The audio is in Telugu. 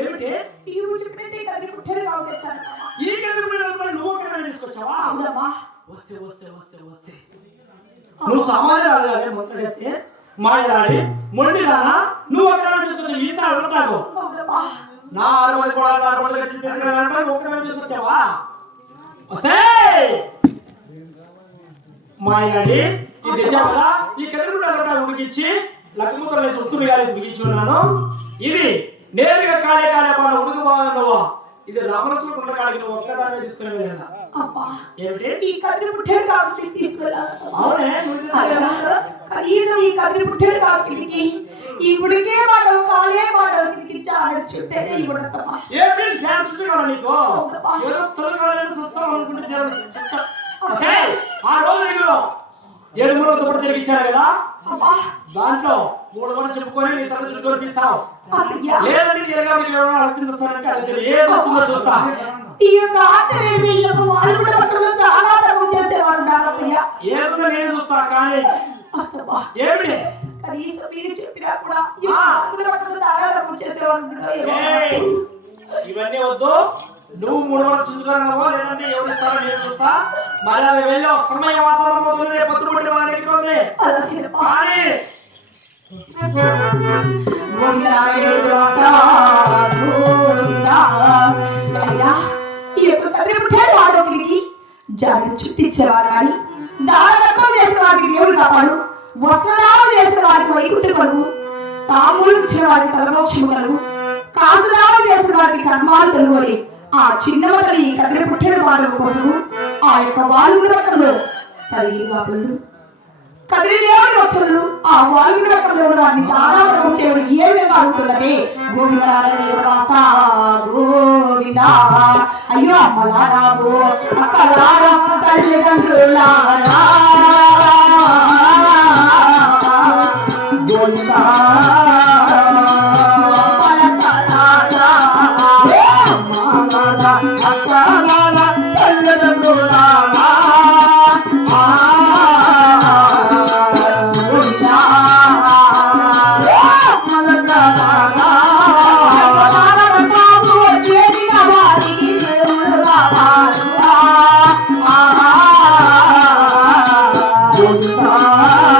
ఏమిటి నువ్వు చెప్పినట్టే కదిరి పుట్టేది కావు తెచ్చాను. ఈ కదిరి పుట్టేది నువ్వు ఎక్కడ తీసుకొచ్చావా? అవునమ్మా. వస్తే వస్తే వస్తే వస్తే నువ్వు సమాజాలు మొదలెడితే మాయలాడి మొండిదానా నువ్వు అక్కడ తీసుకొచ్చావు. ఈత అడుగుతావు నా 60 కోడాలు 60 లక్షలు తీసుకురావాలంటే నువ్వు ఒక్కడే తీసుకొచ్చావా? వస్తే మాయలాడి ఇది తెచ్చావా? ఈ కదిరి పుట్టేది ఉడికించి లక్ష్మూకలు వేసి ఉత్తులు కాలేసి బిగించి ఉన్నాను. ఇది నేరుగా కాలే కాలే పాట ఉడుకు బాగున్నావా? ఇది రామరసులు కుండ కాడికి నువ్వు ఒక్కదాన్ని తీసుకునే వెళ్ళా. ఏమిటి ఈ కదిరి పుట్టేది కాబట్టి తీసుకెళ్ళా. అవునే ఈ కదిరి పుట్టేది కాబట్టి ఈ ఉడికే మాటలు కాలే మాటలు కిందికి ఆడ చెప్తేనే ఈ ఉడతమ్మా. ఏమిటి ధ్యానం చుట్టుకోవాలి నీకు? ఏదో తొలగాలని చూస్తాం అనుకుంటే ఆ రోజు నీకు 7 మూడు దుప్పటి తిరిగిచ్చారు కదా, దాంట్లో 3 కూడా చెప్పుకొని నీ తల చుట్టూ కొనిపిస్తావు. లేదంటే ఏది వస్తుందో చూస్తా. ఈ యొక్క ఆట వేడి వాళ్ళు కూడా పట్టుకుంటే ఆరాధన చేసేవాడు నాగయ్య. ఏదో నేను చూస్తా కానీ ఏమిటి కనీసం మీరు చెప్పినా కూడా పట్టుకుంటే ఆరాధన చేసేవాడు. ఇవన్నీ వద్దు. నువ్వు 3 వరకు చుంచుకున్నావో లేదంటే ఎవరు ఇస్తారో నేను చూస్తా. మళ్ళీ అది వెళ్ళి సమయం వాతావరణం పత్రు పట్టి వాళ్ళకి కానీ ఈ యొక్క కదిరి పుట్టేది వాడొకరికి జాడి చుట్టించేవారు కానీ దారుణం చేసిన వారికి దేవుడు కాపాడు, వస్త్రదానం చేసిన వారికి వైకుంఠ కలుగు, తాములు ఇచ్చిన వారికి తలమోక్షము కలుగు, కాసుదానం చేసిన వారికి కర్మాలు తెలుగుని ఆ చిన్నమతని ఈ కదిరి పుట్టేది వారి కోసము ఆ యొక్క వాలుగుడి రకంలో కలిగి కదిరి దేవుడి భక్తులు ఆ వాలుగుడి రకంలో వారిని దానావరం చేయడం ఏ విధంగా అడుగుతున్నది? గోవింద అయ్యో అమ్మలారాబో అక్కలారా తల్లిదండ్రులారా గోవింద Govinda